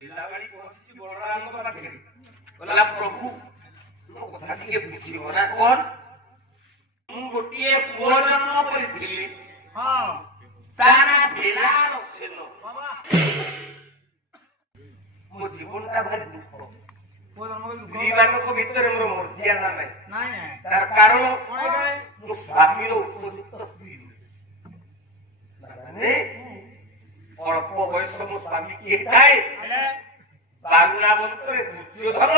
ପିଲାବାଳି ପହଞ୍ଚିଛି ବଳରାମଙ୍କ ପାଖରେ କହିଲା ପ୍ରଭୁ ମୋ କଥା ଟିକେ ବୁଝିବ ନା କଣ ମୁଁ ଗୋଟିଏ ପୁଅ ଜନ୍ମ କରିଥିଲି ତା ନା ବେଲାରସେନ ମୋ ଜୀବନଟା ଭାରି ଦୁଃଖ ସ୍ତ୍ରୀମାନଙ୍କ ଭିତରେ ମୋର ମର୍ଯ୍ୟାଦା ନାହିଁ ତାର କାରଣ ମୋ ସ୍ୱାମୀର ଉପଯୁକ୍ତ ସ୍ତ୍ରୀ ମାନେ ଅଳ୍ପ ବୟସ ମୋ ସ୍ୱାମୀ କିଏ ଥାଏ ବାରୁଣାବନ୍ତରେ ଦୁର୍ଯ୍ୟୋଧନ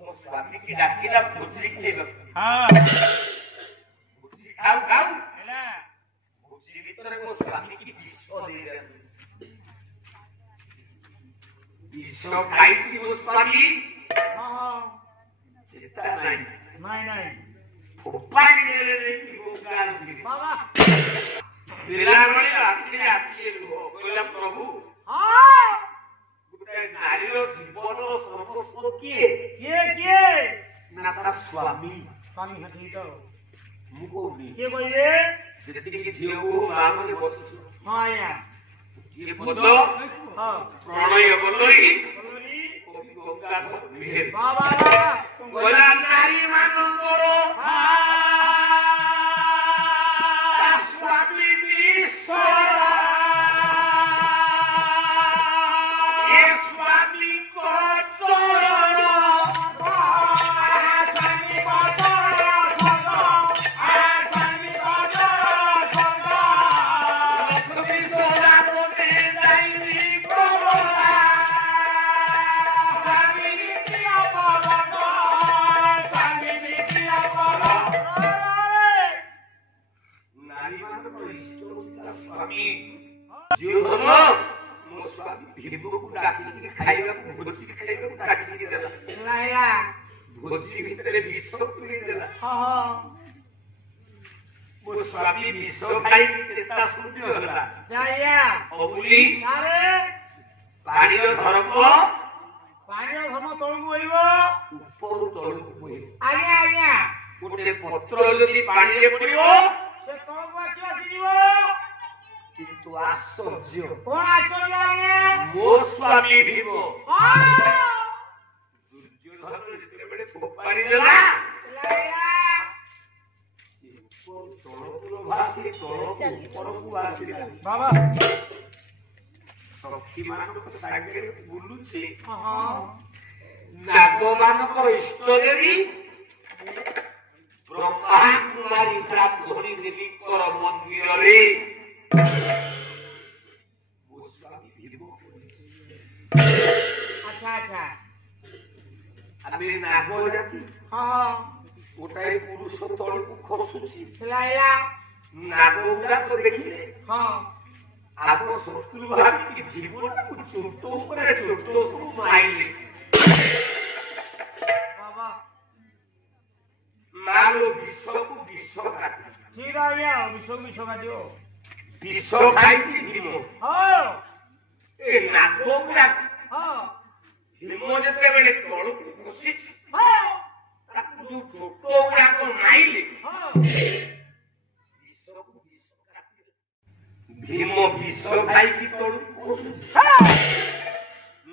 ମୋ ସ୍ୱାମୀ କି ଡାକିଲା ଭୋଜି ଖାଇବାକୁ ଭୋଜି ଖାଉ ଖାଉ ଭୋଜି ଭିତରେ ମୋ ସ୍ୱାମୀ କି ବିଷ ଦେଇଦେଲା ବିଷ ଖାଇଛି ମୋ ସ୍ୱାମୀ ଚେତା ନାହିଁ ଫୋପାଡ଼ି ଦେଲେ ପିଲାବେଳେ ଆଖିରେ ଆଖିରେ ଲୁହ କହିଲା ପ୍ରଭୁ ଗୋଟେ ନାରୀର ଜୀବନ ସର୍ବସ୍ୱ କିଏ ନା ତା ସ୍ୱାମୀ ମୁଁ କହୁନି ଯେତିକି ଝିଅକୁ ମା ମାନେ ବସିଛୁ କିଏ ପଦ ପ୍ରଣୟ ବଦଳି କବି ଗଙ୍ଗାଧର ମେହେର କହିଲା ନାରୀ ମାନଙ୍କର ସ୍ୱାମୀ ଭୋଜି ଭିତରେ ବିଷ ପୁରେଇ ଦେଲା ମୋ ସ୍ୱାମୀ ବିଷ ଖାଇକି ଚେତା ଶୂନ୍ୟ ହେଲା ଅବୁଲି ପାଣିର ଧର୍ମ ତଳକୁ ବୋହିବ ଉପରୁ ତଳକୁ ବୋହିବ ଗୋଟେ ପତ୍ର ଯଦି ପାଣିରେ ପଡିବ ସେ ତଳକୁ ଆସିଯିବ କିନ୍ତୁ ଆଶ୍ଚର୍ଯ୍ୟ ମୋ ସ୍ୱାମୀ ଭିବ ଯେତେବେଳେ ଫୋପାଡ଼ି ଦେଲା ଉପରକୁ ଆସିଲା ସଖୀ ମାନଙ୍କ ସାଙ୍ଗରେ ବୁଲୁଛି ନାଗ ମାନଙ୍କର ଇଷ୍ଟ ଦେବୀ ବ୍ରହ୍ମା କୁମାରୀ ବ୍ରାହ୍ମଣୀ ଦେବୀଙ୍କର ମନ୍ଦିରରେ ଆମେ ନାଗ ଜାତି ଗୋଟାଏ ପୁରୁଷ ତଳକୁ ଖସୁଛି ନାଗ ଗୁଡାକ ଦେଖିଲେ ଆମ ଶତ୍ରୁ ଭାବିକି ଜୀବନକୁ ଚୋଟ ଉପରେ ଚୋଟ ସବୁ ମାଇଲେ ମାଲୋ ବିଷକୁ ବିଷ କାଟି ବିଷ ଖାଇଛି ଭୀମ ଏ ନାଗ ଗୁଡାକ ଭୀମ ଯେତେବେଳେ ତଳକୁ ଖସିଛି ତାକୁ ଯୋଉ ଚୋଟ ଗୁଡାକ ମାଇଲେ ଭୀମ ବିଷ ଖାଇକି ତଳକୁ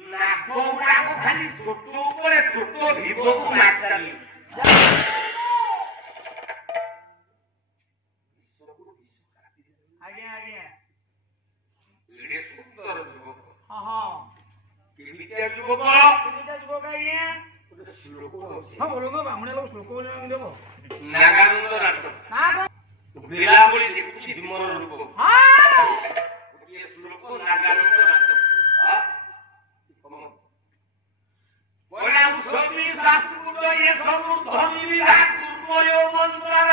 ନାଗ ଗୁଡାକ ଖାଲି ଚୋଟ ଉପରେ ଚୋଟ ଭୀମକୁ ମାଚାଲି ଏଡେ ସୁନ୍ଦର ଯୁବକ କେମିତିଆ ଯୁବକ ଗୋଟେ ଶ୍ଲୋକ ଅଛି ନାଗାନନ୍ଦ ନାଟ ବେଳାବଳି ଦେଖୁଛି ଭୀମର ରୂପ ଗୋଟିଏ ଶ୍ଲୋକ ନାଗାନନ୍ଦ ନାଟ ସବୀ ଶାସ୍ତ୍ରୁତ ଏ ସବୁ ଧନୀ ବିଭାଗ ଦୁର୍ମୟ ମନ୍ତ୍ରାର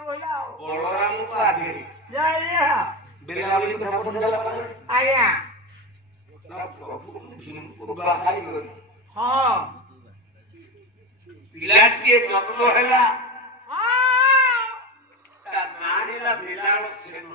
ବଳରାମଙ୍କୁ ଆଗରେ ବେଲାବଳି କଥା ପଚାରିଲା ପରେ ଆଜ୍ଞା ନା ପ୍ରଭୁ ଭୀମକୁ ବାହାରି ଗଲେ ହଁ ପିଲାଟିଏ ଜନ୍ମ ହେଲା ତା ନାଁ ହେଲା ବେଲାଳ ସେନ